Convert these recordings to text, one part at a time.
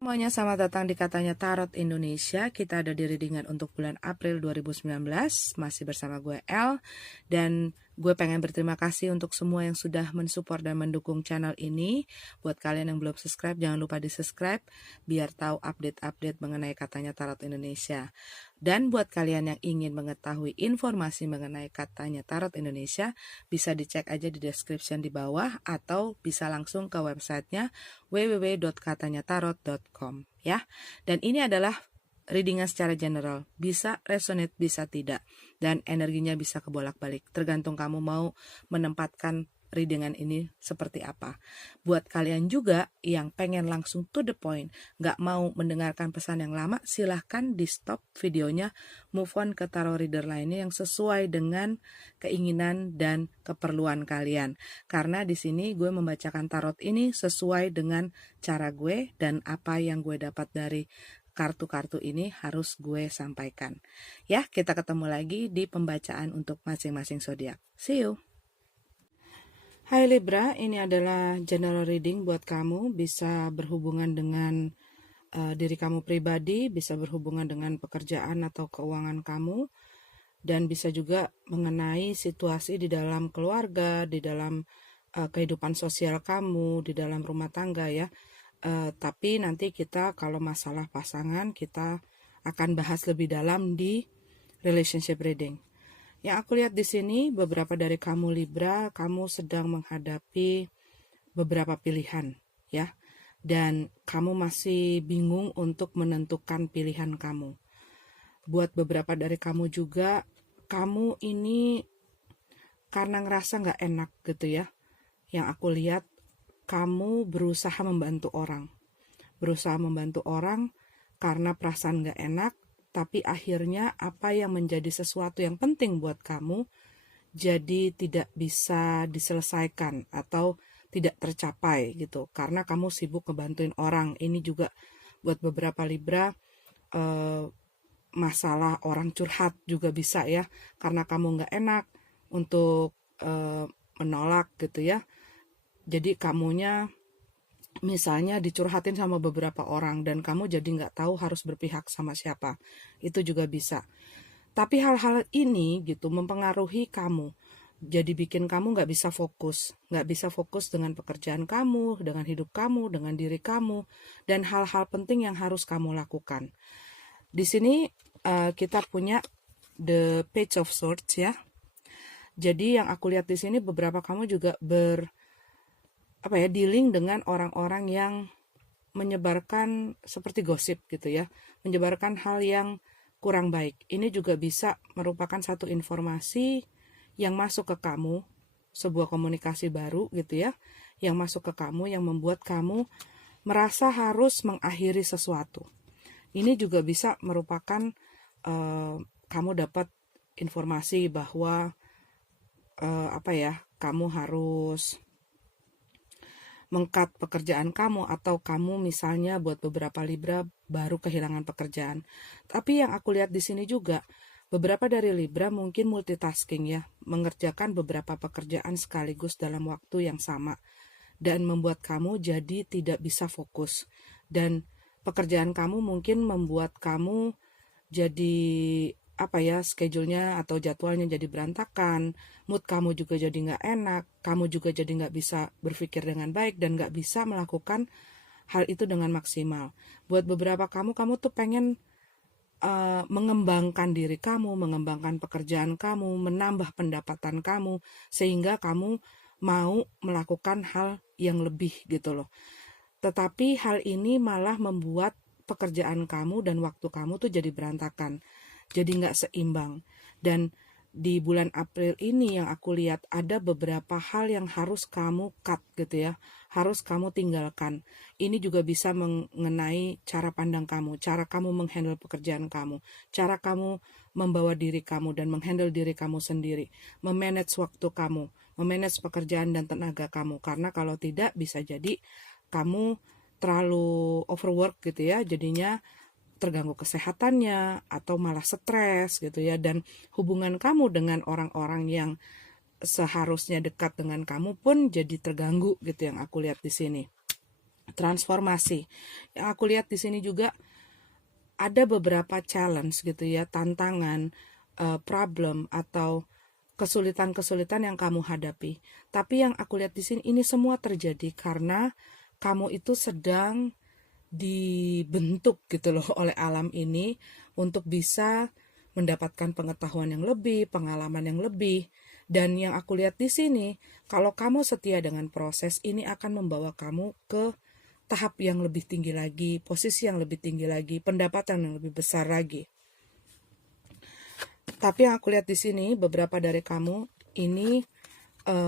Semuanya selamat datang di Katanya Tarot Indonesia. Kita ada di readingan untuk bulan April 2019. Masih bersama gue El. Dan gue pengen berterima kasih untuk semua yang sudah mensupport dan mendukung channel ini. Buat kalian yang belum subscribe, jangan lupa di subscribe biar tahu update-update mengenai Katanya Tarot Indonesia. Dan buat kalian yang ingin mengetahui informasi mengenai Katanya Tarot Indonesia, bisa dicek aja di description di bawah atau bisa langsung ke websitenya www.katanyatarot.com ya. Dan ini adalah readingan secara general, bisa resonate, bisa tidak, dan energinya bisa kebolak-balik, tergantung kamu mau menempatkan readingan ini seperti apa. Buat kalian juga yang pengen langsung to the point, gak mau mendengarkan pesan yang lama, silahkan di stop videonya, move on ke tarot reader lainnya yang sesuai dengan keinginan dan keperluan kalian. Karena di sini gue membacakan tarot ini sesuai dengan cara gue dan apa yang gue dapat dari kartu-kartu ini harus gue sampaikan. Ya, kita ketemu lagi di pembacaan untuk masing-masing zodiak. See you. Hai Libra, ini adalah general reading buat kamu, bisa berhubungan dengan diri kamu pribadi, bisa berhubungan dengan pekerjaan atau keuangan kamu, dan bisa juga mengenai situasi di dalam keluarga, di dalam kehidupan sosial kamu, di dalam rumah tangga ya. Tapi nanti kita kalau masalah pasangan, kita akan bahas lebih dalam di relationship reading. Yang aku lihat di sini, beberapa dari kamu Libra, kamu sedang menghadapi beberapa pilihan, ya. Dan kamu masih bingung untuk menentukan pilihan kamu. Buat beberapa dari kamu juga, kamu ini karena ngerasa nggak enak gitu ya. Yang aku lihat, kamu berusaha membantu orang. Berusaha membantu orang karena perasaan nggak enak, tapi akhirnya apa yang menjadi sesuatu yang penting buat kamu jadi tidak bisa diselesaikan atau tidak tercapai gitu karena kamu sibuk ngebantuin orang. Ini juga buat beberapa Libra masalah orang curhat juga bisa ya, karena kamu nggak enak untuk menolak gitu ya. Jadi kamunya misalnya dicurhatin sama beberapa orang dan kamu jadi nggak tahu harus berpihak sama siapa, itu juga bisa. Tapi hal-hal ini gitu mempengaruhi kamu, jadi bikin kamu nggak bisa fokus dengan pekerjaan kamu, dengan hidup kamu, dengan diri kamu, dan hal-hal penting yang harus kamu lakukan. Di sini kita punya the Page of Swords ya. Jadi yang aku lihat di sini beberapa kamu juga dealing dengan orang-orang yang menyebarkan seperti gosip gitu ya, menyebarkan hal yang kurang baik. Ini juga bisa merupakan satu informasi yang masuk ke kamu, sebuah komunikasi baru gitu ya, yang masuk ke kamu, yang membuat kamu merasa harus mengakhiri sesuatu. Ini juga bisa merupakan kamu dapat informasi bahwa kamu harus mengkat pekerjaan kamu, atau kamu misalnya buat beberapa Libra baru kehilangan pekerjaan. Tapi yang aku lihat di sini juga beberapa dari Libra mungkin multitasking ya, mengerjakan beberapa pekerjaan sekaligus dalam waktu yang sama dan membuat kamu jadi tidak bisa fokus, dan pekerjaan kamu mungkin membuat kamu jadi schedule-nya atau jadwalnya jadi berantakan, mood kamu juga jadi nggak enak, kamu juga jadi nggak bisa berpikir dengan baik dan nggak bisa melakukan hal itu dengan maksimal. Buat beberapa kamu tuh pengen mengembangkan diri kamu, mengembangkan pekerjaan kamu, menambah pendapatan kamu, sehingga kamu mau melakukan hal yang lebih gitu loh. Tetapi hal ini malah membuat pekerjaan kamu dan waktu kamu tuh jadi berantakan, jadi nggak seimbang. Dan di bulan April ini yang aku lihat ada beberapa hal yang harus kamu cut gitu ya, harus kamu tinggalkan. Ini juga bisa mengenai cara pandang kamu, cara kamu menghandle pekerjaan kamu, cara kamu membawa diri kamu dan menghandle diri kamu sendiri, memanage waktu kamu, memanage pekerjaan dan tenaga kamu. Karena kalau tidak bisa jadi kamu terlalu overwork gitu ya, jadinya terganggu kesehatannya atau malah stres gitu ya, dan hubungan kamu dengan orang-orang yang seharusnya dekat dengan kamu pun jadi terganggu gitu yang aku lihat di sini. transformasi. Yang aku lihat di sini juga ada beberapa challenge gitu ya, tantangan, problem atau kesulitan-kesulitan yang kamu hadapi. Tapi yang aku lihat di sini ini semua terjadi karena kamu itu sedang dibentuk gitu loh oleh alam ini untuk bisa mendapatkan pengetahuan yang lebih, pengalaman yang lebih. Dan yang aku lihat di sini, kalau kamu setia dengan proses ini akan membawa kamu ke tahap yang lebih tinggi lagi, posisi yang lebih tinggi lagi, pendapatan yang lebih besar lagi. Tapi yang aku lihat di sini, beberapa dari kamu ini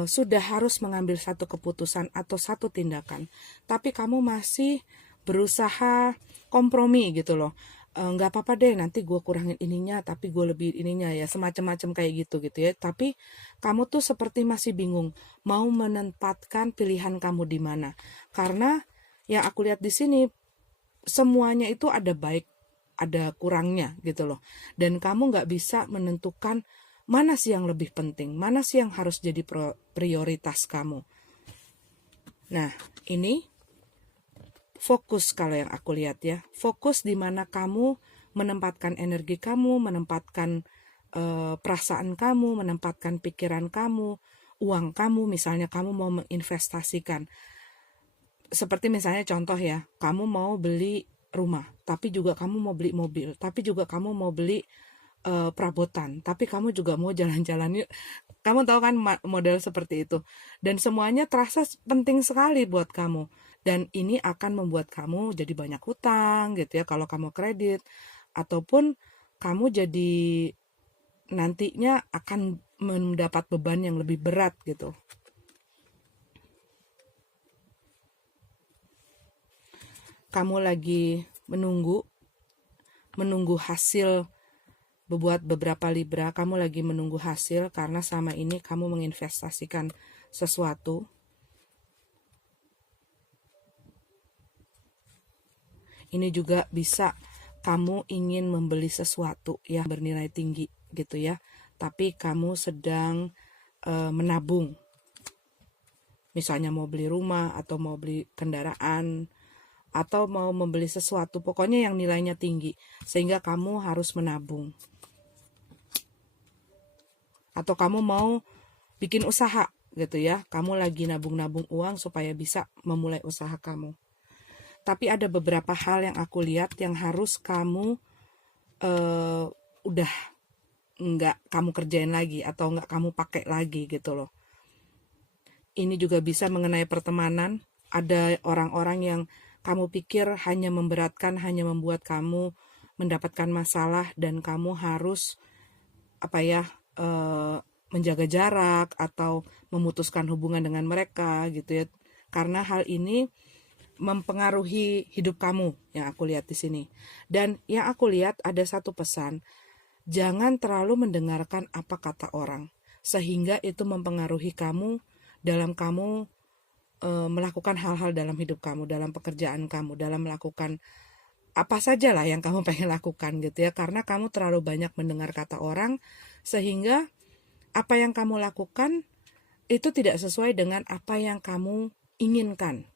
sudah harus mengambil satu keputusan atau satu tindakan, tapi kamu masih berusaha kompromi gitu loh. Nggak apa-apa deh, nanti gue kurangin ininya, tapi gue lebih ininya ya, semacam-macam kayak gitu ya. Tapi kamu tuh seperti masih bingung mau menempatkan pilihan kamu di mana, karena yang aku lihat di sini semuanya itu ada baik, ada kurangnya gitu loh. Dan kamu nggak bisa menentukan mana sih yang lebih penting, mana sih yang harus jadi prioritas kamu. Nah, ini fokus kalau yang aku lihat ya. Fokus di mana kamu menempatkan energi kamu, menempatkan perasaan kamu, menempatkan pikiran kamu, uang kamu, misalnya kamu mau menginvestasikan. Seperti misalnya contoh ya, kamu mau beli rumah, tapi juga kamu mau beli mobil, tapi juga kamu mau beli perabotan, tapi kamu juga mau jalan-jalan yuk. Kamu tahu kan model seperti itu. Dan semuanya terasa penting sekali buat kamu. Dan ini akan membuat kamu jadi banyak hutang gitu ya kalau kamu kredit. Ataupun kamu jadi nantinya akan mendapat beban yang lebih berat gitu. Kamu lagi menunggu hasil. Buat beberapa Libra, kamu lagi menunggu hasil karena selama ini kamu menginvestasikan sesuatu. Ini juga bisa kamu ingin membeli sesuatu yang bernilai tinggi gitu ya. Tapi kamu sedang menabung. Misalnya mau beli rumah atau mau beli kendaraan atau mau membeli sesuatu, pokoknya yang nilainya tinggi sehingga kamu harus menabung. Atau kamu mau bikin usaha gitu ya, kamu lagi nabung-nabung uang supaya bisa memulai usaha kamu. Tapi ada beberapa hal yang aku lihat yang harus kamu udah nggak kamu kerjain lagi atau nggak kamu pakai lagi gitu loh. Ini juga bisa mengenai pertemanan. Ada orang-orang yang kamu pikir hanya memberatkan, hanya membuat kamu mendapatkan masalah dan kamu harus menjaga jarak atau memutuskan hubungan dengan mereka gitu ya. Karena hal ini mempengaruhi hidup kamu yang aku lihat di sini. Dan yang aku lihat ada satu pesan, jangan terlalu mendengarkan apa kata orang sehingga itu mempengaruhi kamu dalam kamu melakukan hal-hal dalam hidup kamu, dalam pekerjaan kamu, dalam melakukan apa saja lah yang kamu pengen lakukan gitu ya. Karena kamu terlalu banyak mendengar kata orang sehingga apa yang kamu lakukan itu tidak sesuai dengan apa yang kamu inginkan.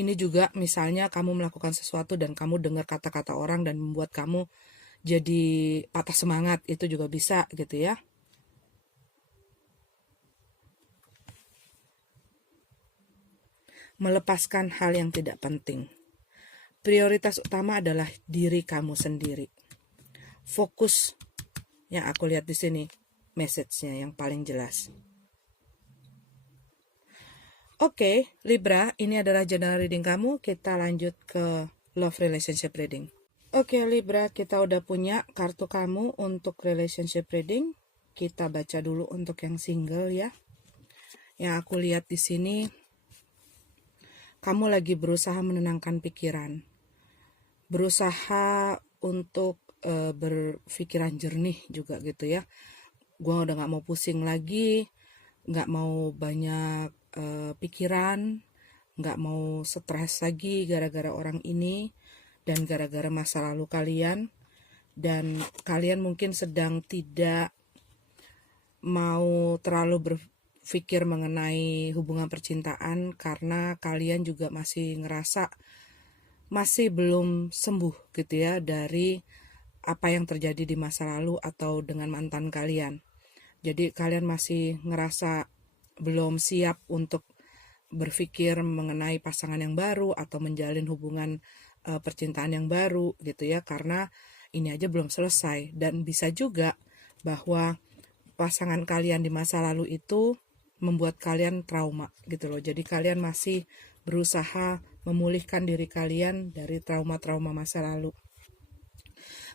Ini juga misalnya kamu melakukan sesuatu dan kamu dengar kata-kata orang dan membuat kamu jadi patah semangat, itu juga bisa gitu ya. Melepaskan hal yang tidak penting. Prioritas utama adalah diri kamu sendiri. Fokus yang aku lihat di sini, message-nya yang paling jelas. Oke, Libra, ini adalah general reading kamu. Kita lanjut ke love relationship reading. Oke, Libra, kita udah punya kartu kamu untuk relationship reading. Kita baca dulu untuk yang single ya. Yang aku lihat di sini, kamu lagi berusaha menenangkan pikiran. Berusaha untuk berpikiran jernih juga gitu ya. Gue udah gak mau pusing lagi, gak mau banyak pikiran, gak mau stres lagi gara-gara orang ini dan gara-gara masa lalu kalian. Dan kalian mungkin sedang tidak mau terlalu berpikir mengenai hubungan percintaan karena kalian juga masih ngerasa masih belum sembuh gitu ya dari apa yang terjadi di masa lalu atau dengan mantan kalian. Jadi kalian masih ngerasa belum siap untuk berpikir mengenai pasangan yang baru atau menjalin hubungan percintaan yang baru gitu ya, karena ini aja belum selesai. Dan bisa juga bahwa pasangan kalian di masa lalu itu membuat kalian trauma gitu loh. Jadi kalian masih berusaha memulihkan diri kalian dari trauma-trauma masa lalu.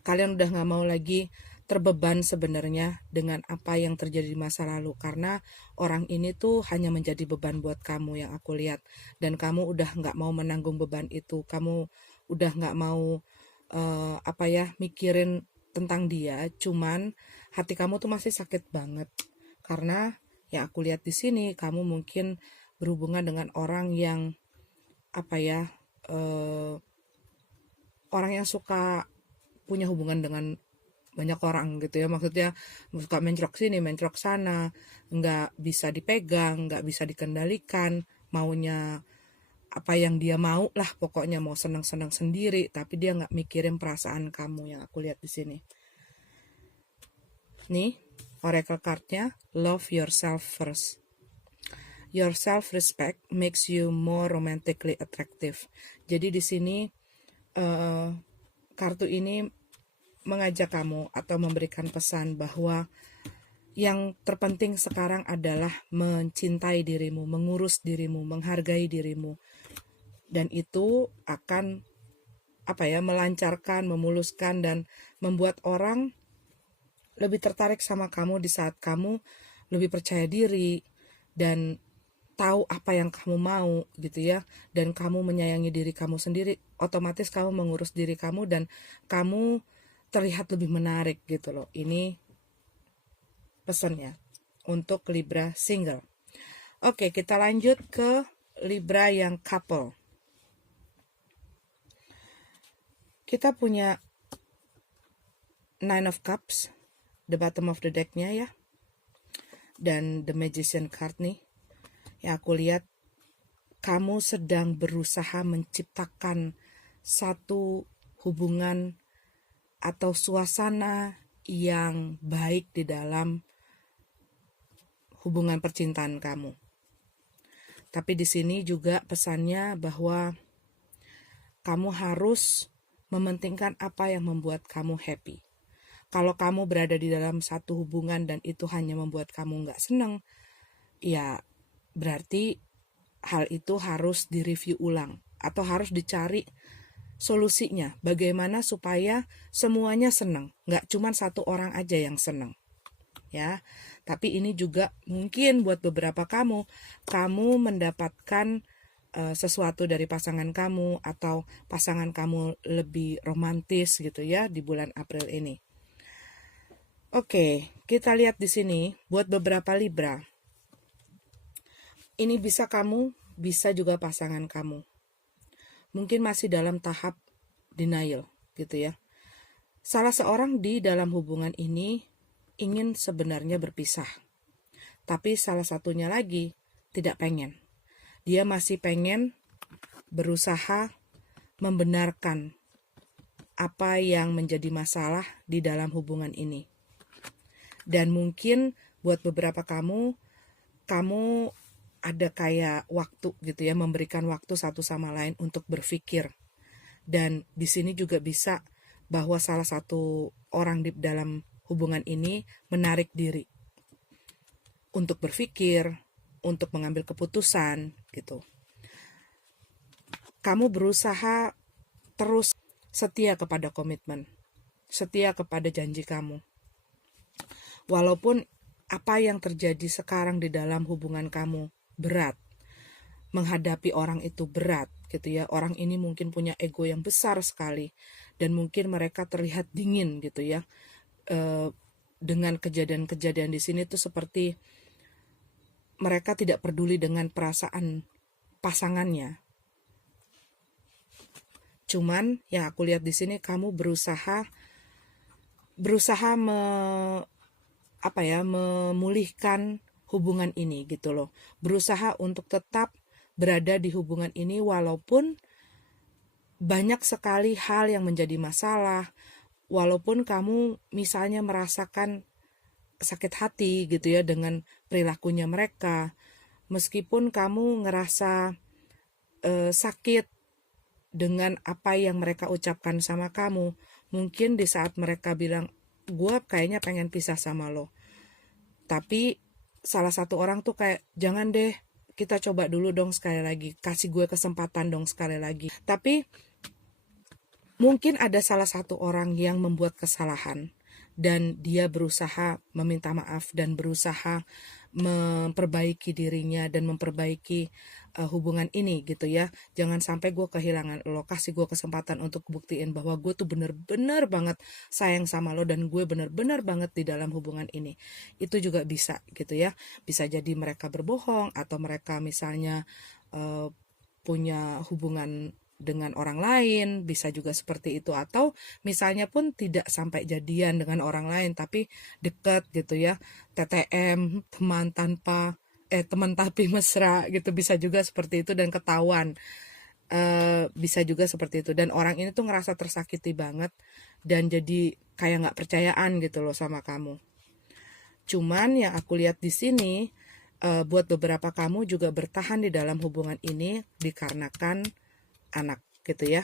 Kalian udah gak mau lagi terbeban sebenarnya dengan apa yang terjadi di masa lalu, karena orang ini tuh hanya menjadi beban buat kamu yang aku lihat, dan kamu udah gak mau menanggung beban itu. Kamu udah gak mau mikirin tentang dia, cuman hati kamu tuh masih sakit banget karena yang aku lihat di sini kamu mungkin berhubungan dengan orang yang orang yang suka punya hubungan dengan banyak orang gitu ya, maksudnya suka mencrok sini mencrok sana, nggak bisa dipegang, nggak bisa dikendalikan, maunya apa yang dia mau lah, pokoknya mau senang-senang sendiri, tapi dia nggak mikirin perasaan kamu yang aku lihat di sini. Nih, oracle cardnya, love yourself first. Your self-respect makes you more romantically attractive. Jadi di sini kartu ini mengajak kamu atau memberikan pesan bahwa yang terpenting sekarang adalah mencintai dirimu, mengurus dirimu, menghargai dirimu. Dan itu akan melancarkan, memuluskan, dan membuat orang lebih tertarik sama kamu di saat kamu lebih percaya diri dan tahu apa yang kamu mau gitu ya, dan kamu menyayangi diri kamu sendiri. Otomatis kamu mengurus diri kamu dan kamu terlihat lebih menarik gitu loh. Ini pesannya untuk Libra single. Oke, kita lanjut ke Libra yang couple. Kita punya Nine of Cups, the bottom of the deck-nya ya, dan the Magician card nih. Yang aku lihat kamu sedang berusaha menciptakan satu hubungan atau suasana yang baik di dalam hubungan percintaan kamu. Tapi di sini juga pesannya bahwa kamu harus mementingkan apa yang membuat kamu happy. Kalau kamu berada di dalam satu hubungan dan itu hanya membuat kamu nggak senang, ya berarti hal itu harus direview ulang atau harus dicari solusinya. Bagaimana supaya semuanya senang, nggak cuma satu orang aja yang senang. Ya, tapi ini juga mungkin buat beberapa kamu mendapatkan sesuatu dari pasangan kamu atau pasangan kamu lebih romantis gitu ya di bulan April ini. Oke, kita lihat di sini buat beberapa Libra. Ini bisa kamu, bisa juga pasangan kamu. Mungkin masih dalam tahap denial gitu ya. Salah seorang di dalam hubungan ini ingin sebenarnya berpisah. Tapi salah satunya lagi tidak pengen. Dia masih pengen berusaha membenarkan apa yang menjadi masalah di dalam hubungan ini. Dan mungkin buat beberapa kamu ada kayak waktu gitu ya, memberikan waktu satu sama lain untuk berpikir. Dan di sini juga bisa bahwa salah satu orang di dalam hubungan ini menarik diri untuk berpikir, untuk mengambil keputusan gitu. Kamu berusaha terus setia kepada komitmen, setia kepada janji kamu. Walaupun apa yang terjadi sekarang di dalam hubungan kamu berat, menghadapi orang itu berat gitu ya. Orang ini mungkin punya ego yang besar sekali dan mungkin mereka terlihat dingin gitu ya. Dengan kejadian-kejadian di sini tuh seperti mereka tidak peduli dengan perasaan pasangannya. Cuman yang aku lihat di sini kamu berusaha memulihkan hubungan ini gitu loh. Berusaha untuk tetap berada di hubungan ini walaupun banyak sekali hal yang menjadi masalah, walaupun kamu misalnya merasakan sakit hati gitu ya dengan perilakunya mereka, meskipun kamu ngerasa sakit dengan apa yang mereka ucapkan sama kamu, mungkin di saat mereka bilang, gue kayaknya pengen pisah sama lo, tapi salah satu orang tuh kayak, jangan deh, kita coba dulu dong sekali lagi, kasih gue kesempatan dong sekali lagi. Tapi mungkin ada salah satu orang yang membuat kesalahan dan dia berusaha meminta maaf dan berusaha memperbaiki dirinya dan memperbaiki hubungan ini gitu ya. Jangan sampai gue kehilangan lo, kasih gue kesempatan untuk buktiin bahwa gue tuh bener-bener banget sayang sama lo dan gue bener-bener banget di dalam hubungan ini. Itu juga bisa gitu ya. Bisa jadi mereka berbohong atau mereka misalnya punya hubungan dengan orang lain, bisa juga seperti itu, atau misalnya pun tidak sampai jadian dengan orang lain tapi dekat gitu ya, TTM, teman tapi mesra gitu, bisa juga seperti itu dan ketahuan. Bisa juga seperti itu dan orang ini tuh ngerasa tersakiti banget dan jadi kayak nggak percayaan gitu loh sama kamu. Cuman yang aku lihat di sini, buat beberapa kamu juga bertahan di dalam hubungan ini dikarenakan anak gitu ya.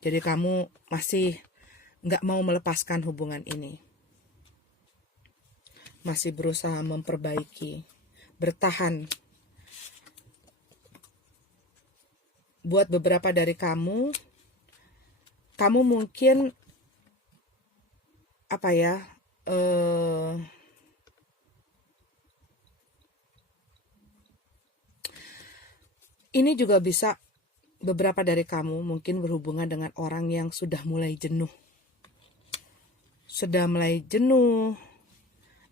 Jadi kamu masih nggak mau melepaskan hubungan ini, masih berusaha memperbaiki, bertahan. Buat beberapa dari kamu mungkin apa ya, ini juga bisa, beberapa dari kamu mungkin berhubungan dengan orang yang sudah mulai jenuh.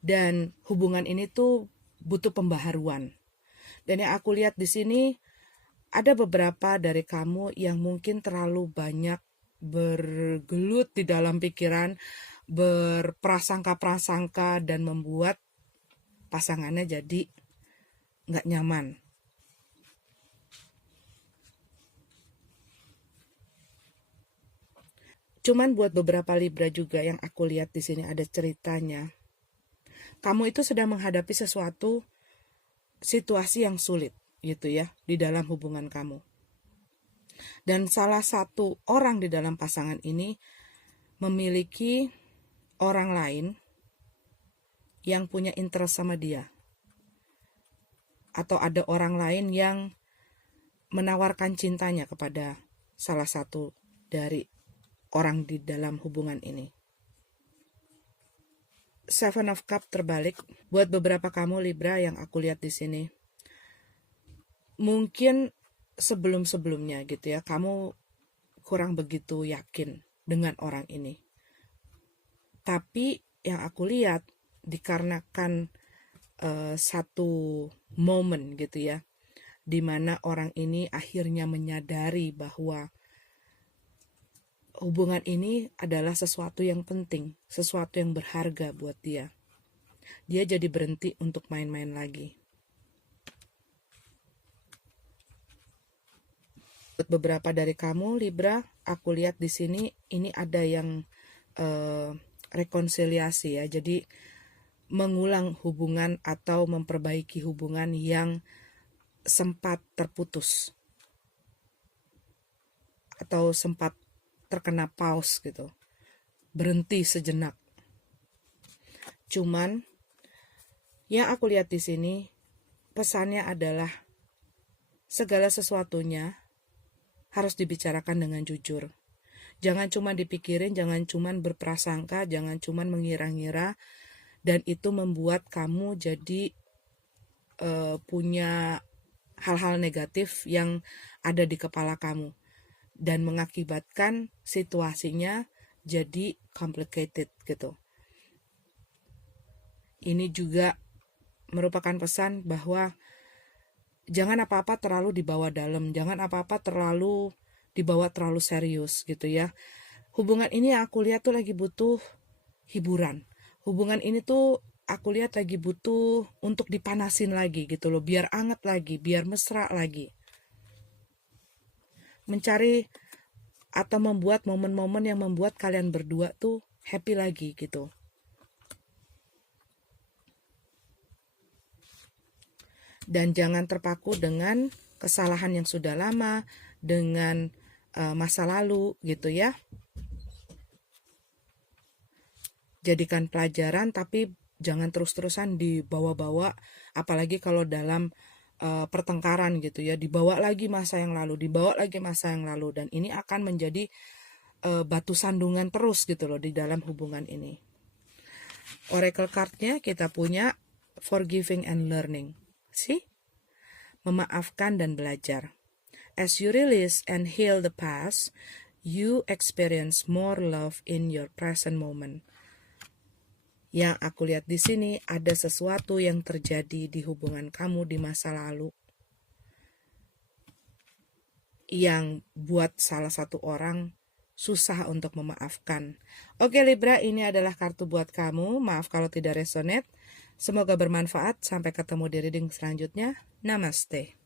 Dan hubungan ini tuh butuh pembaharuan. Dan yang aku lihat di sini ada beberapa dari kamu yang mungkin terlalu banyak bergelut di dalam pikiran, berprasangka-prasangka dan membuat pasangannya jadi nggak nyaman. Cuman buat beberapa Libra juga yang aku lihat di sini ada ceritanya. Kamu itu sedang menghadapi sesuatu situasi yang sulit gitu ya di dalam hubungan kamu. Dan salah satu orang di dalam pasangan ini memiliki orang lain yang punya interest sama dia. Atau ada orang lain yang menawarkan cintanya kepada salah satu dari orang di dalam hubungan ini. Seven of Cups terbalik buat beberapa kamu Libra yang aku lihat di sini. Mungkin sebelum-sebelumnya gitu ya, kamu kurang begitu yakin dengan orang ini. Tapi yang aku lihat dikarenakan satu momen gitu ya, dimana orang ini akhirnya menyadari bahwa hubungan ini adalah sesuatu yang penting, sesuatu yang berharga buat dia. Dia jadi berhenti untuk main-main lagi. Buat beberapa dari kamu Libra, aku lihat di sini ini ada yang rekonsiliasi ya. Jadi mengulang hubungan atau memperbaiki hubungan yang sempat terputus atau sempat terkena pause gitu, berhenti sejenak. Cuman yang aku lihat di sini pesannya adalah segala sesuatunya harus dibicarakan dengan jujur. Jangan cuma dipikirin, jangan cuma berprasangka, jangan cuma mengira-ngira, dan itu membuat kamu jadi punya hal-hal negatif yang ada di kepala kamu dan mengakibatkan situasinya jadi complicated gitu. Ini juga merupakan pesan bahwa jangan apa-apa terlalu dibawa dalam, jangan apa-apa terlalu dibawa terlalu serius gitu ya. Hubungan ini yang aku lihat tuh lagi butuh hiburan. Hubungan ini tuh aku lihat lagi butuh untuk dipanasin lagi gitu loh, biar anget lagi, biar mesra lagi. Mencari atau membuat momen-momen yang membuat kalian berdua tuh happy lagi gitu. Dan jangan terpaku dengan kesalahan yang sudah lama, dengan masa lalu gitu ya. Jadikan pelajaran, tapi jangan terus-terusan dibawa-bawa, apalagi kalau dalam pertengkaran gitu ya, dibawa lagi masa yang lalu, dibawa lagi masa yang lalu, dan ini akan menjadi batu sandungan terus gitu loh di dalam hubungan ini. Oracle card-nya kita punya forgiving and learning. See? Memaafkan dan belajar. As you release and heal the past, you experience more love in your present moment. Yang aku lihat di sini ada sesuatu yang terjadi di hubungan kamu di masa lalu yang buat salah satu orang susah untuk memaafkan. Oke Libra, ini adalah kartu buat kamu. Maaf kalau tidak resonate. Semoga bermanfaat. Sampai ketemu di reading selanjutnya. Namaste.